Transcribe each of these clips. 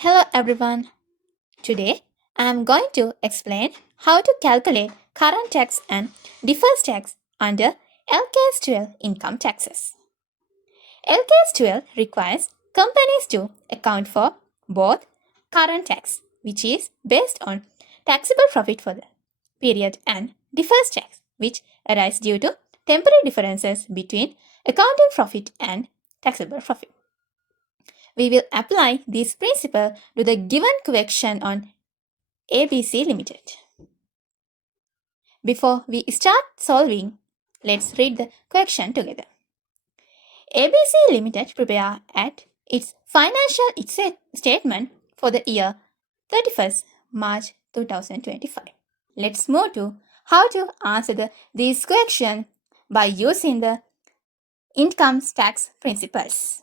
Hello everyone. Today I am going to explain how to calculate current tax and deferred tax under LKAS 12 income taxes. LKAS 12 requires companies to account for both current tax, which is based on taxable profit for the period, and deferred tax, which arise due to temporary differences between accounting profit and taxable profit. We will apply this principle to the given question on ABC Limited. Before we start solving, let's read the question together. ABC Limited prepare at its financial statement for the year 31st March 2025. Let's move to how to answer this question by using the income tax principles.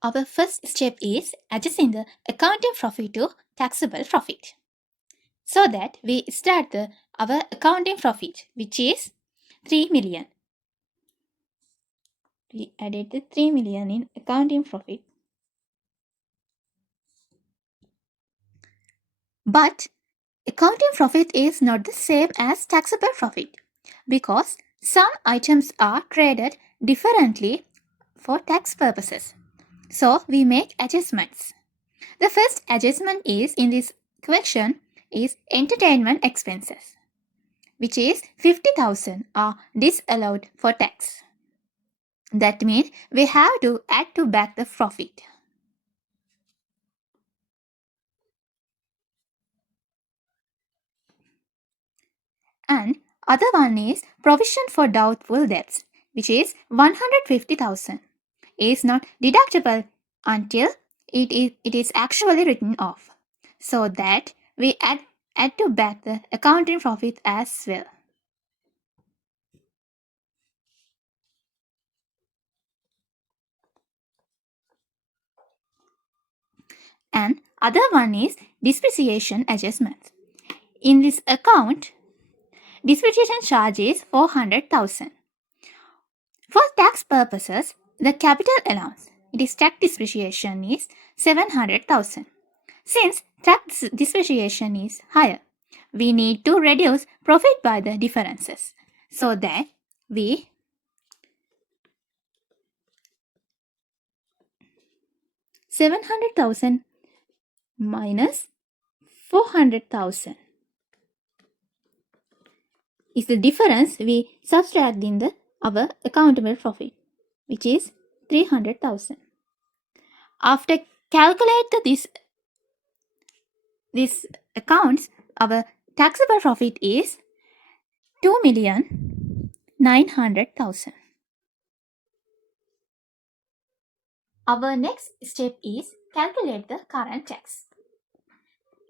Our first step is adjusting the accounting profit to taxable profit. So that we start our accounting profit, which is 3 million. We added the 3 million in accounting profit. But accounting profit is not the same as taxable profit because some items are traded differently for tax purposes. So we make adjustments. The first adjustment is in this question is entertainment expenses, which is 50,000 are disallowed for tax. That means we have to add to back the profit. And other one is provision for doubtful debts, which is 150,000. Is not deductible until it is actually written off. So that we add to back the accounting profit as well. And other one is depreciation adjustment. In this account, depreciation charge is 400,000. For tax purposes, the capital allowance, it is tax depreciation is 700,000. Since tax depreciation is higher, we need to reduce profit by the differences. So that we 700,000 minus 400,000 is the difference we subtract in our accountable profit, which is 300,000. After calculate this accounts, our taxable profit is 2,900,000. Our next step is calculate the current tax.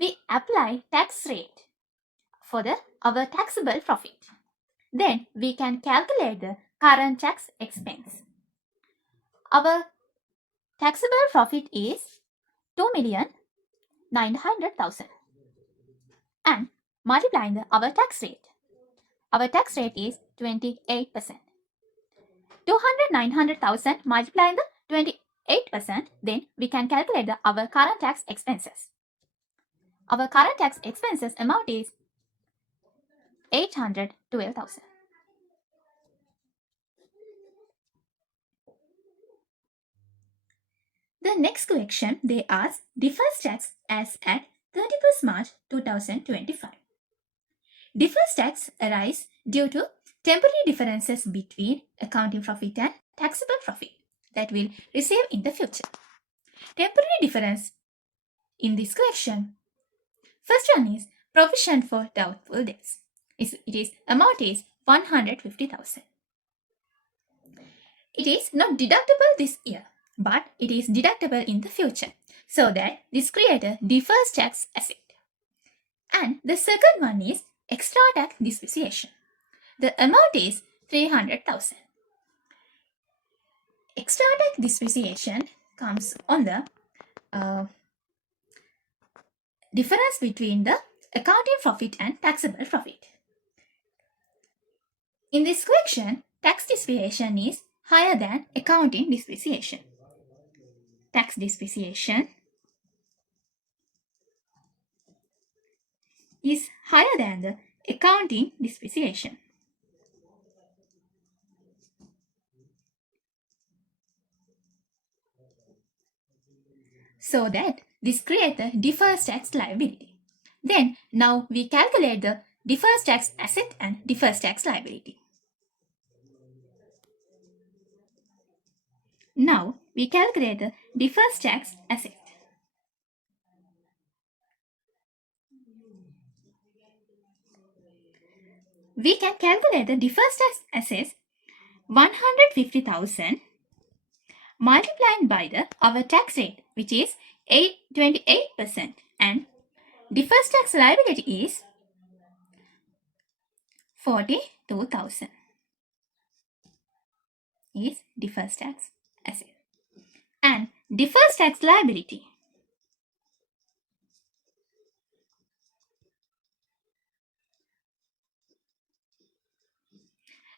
We apply tax rate for our taxable profit. Then we can calculate the current tax expense. Our taxable profit is 2,900,000 and multiplying our tax rate. Our tax rate is 28%. 900,000 multiplying the 28%, then we can calculate our current tax expenses. Our current tax expenses amount is 812,000. The next question they ask deferred tax as at 31st March 2025. Deferred tax arise due to temporary differences between accounting profit and taxable profit that will receive in the future. Temporary difference in this question. First one is provision for doubtful debts. Amount is 150,000. It is not deductible this year, but it is deductible in the future, so that this creates a deferred tax asset. And the second one is extra tax depreciation. The amount is 300,000. Extra tax depreciation comes on the difference between the accounting profit and taxable profit. In this question, tax depreciation is higher than accounting depreciation. Tax depreciation is higher than the accounting depreciation. So that this creates the deferred tax liability. Then now we calculate the deferred tax asset and deferred tax liability. Now we calculate the deferred tax asset. We can calculate the deferred tax assets 150,000 multiplied by the our tax rate, which is 28%, and deferred tax liability is 42,000 is deferred tax asset. And deferred tax liability,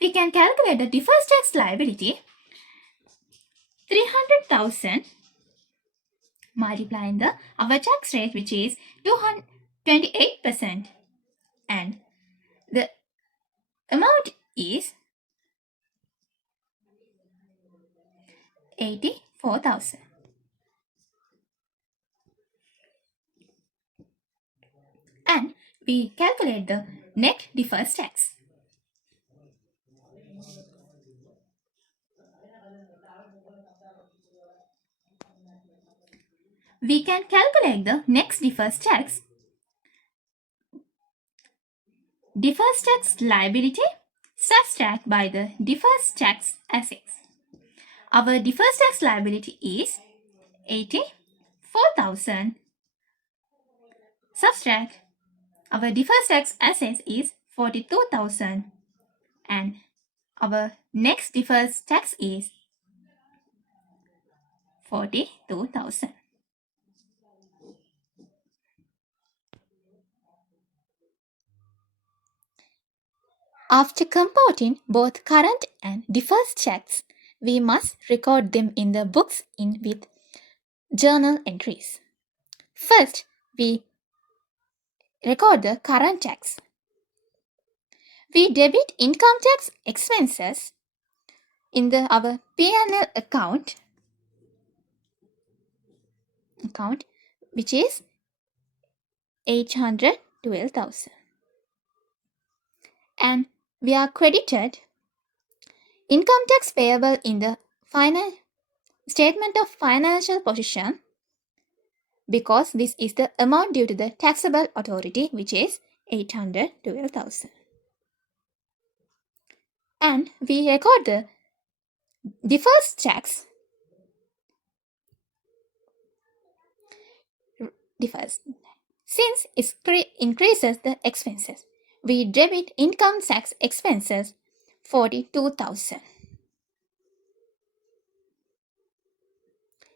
we can calculate the deferred tax liability 300,000 multiplying the our tax rate, which is 228%, and the amount is 84,000. And we calculate the net deferred tax. We can calculate the next deferred tax. Deferred tax liability subtract by the deferred tax assets. Our deferred tax liability is 84,000 subtract our deferred tax assets is 42,000, and our next deferred tax is 42,000. After computing both current and deferred tax, we must record them in the books in with journal entries. First, we record the current tax. We debit income tax expenses in our P&L account, which is 812,000. And we are credited income tax payable in the final statement of financial position, because this is the amount due to the taxable authority, which is 812,000. And we record the deferred tax differs. Since it increases the expenses, we debit income tax expenses 42,000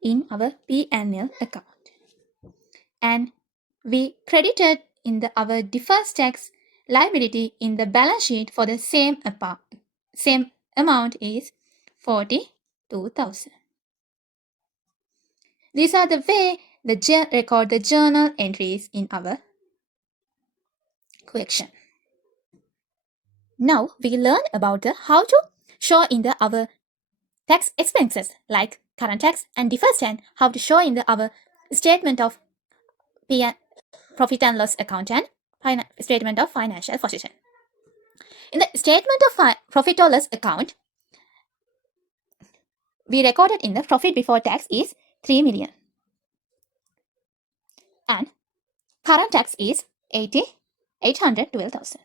in our P&L account, and we credited in our deferred tax liability in the balance sheet for the same amount is 42,000. These are the way the record the journal entries in our collection. Now we learn about how to show in our tax expenses like current tax and deferred tax, how to show in our statement of profit and loss account and statement of financial position. In the statement of profit or loss account, we recorded in the profit before tax is 3 million, and current tax is 812,000,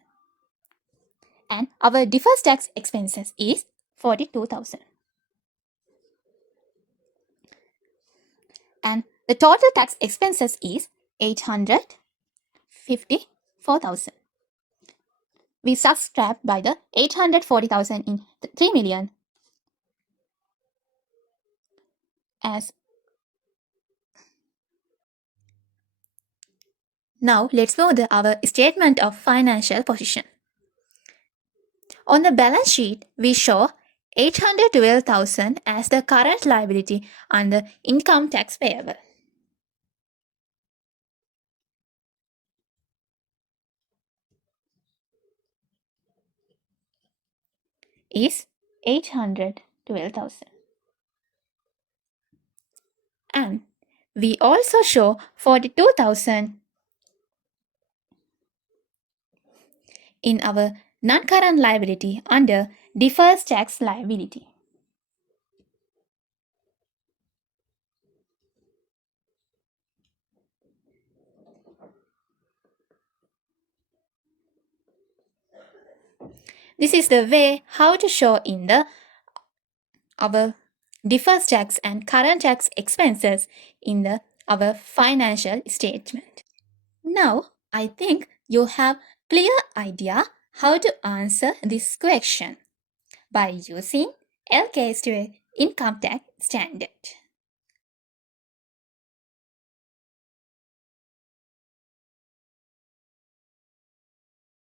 and our deferred tax expenses is 42,000, and the total tax expenses is 854,000. We subtract by the 840,000 in 3 million as. Now let's move to our statement of financial position. On the balance sheet, we show 812,000 as the current liability and the income tax payable. is 812,000. And we also show 42,000 in our non-current liability under deferred tax liability. This is the way how to show in the our deferred tax and current tax expenses in the our financial statement. Now I think you have clear idea how to answer this question by using LKAS income tax standard.